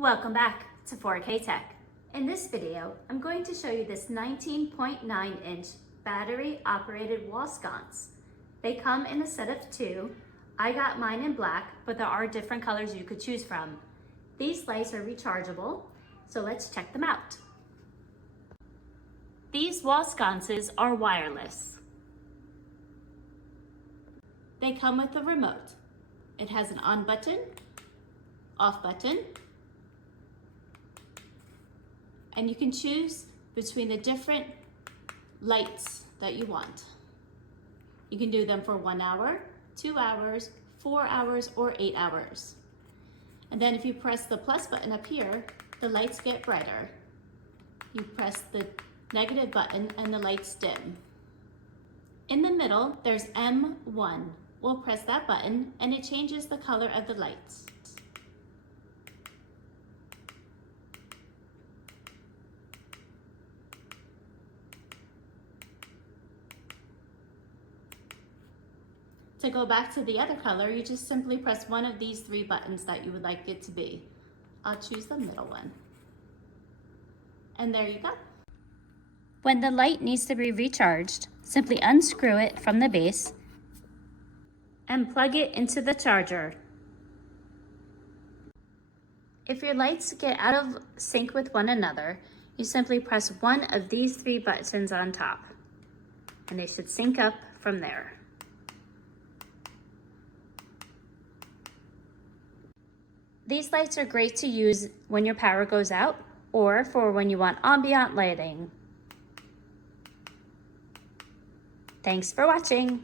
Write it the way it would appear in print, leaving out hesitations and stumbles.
Welcome back to 4K Tech. In this video, I'm going to show you this 19.9-inch battery-operated wall sconce. They come in a set of two. I got mine in black, but there are different colors you could choose from. These lights are rechargeable, so let's check them out. These wall sconces are wireless. They come with a remote. It has an on button, off button, and you can choose between the different lights that you want. You can do them for 1 hour, 2 hours, 4 hours, or 8 hours. And then if you press the plus button up here, the lights get brighter. You press the negative button and the lights dim. In the middle, there's M1. We'll press that button and it changes the color of the lights. To go back to the other color, you just simply press one of these 3 buttons that you would like it to be. I'll choose the middle one. And there you go. When the light needs to be recharged, simply unscrew it from the base and plug it into the charger. If your lights get out of sync with one another, you simply press one of these 3 buttons on top, and they should sync up from there. These lights are great to use when your power goes out or for when you want ambient lighting. Thanks for watching.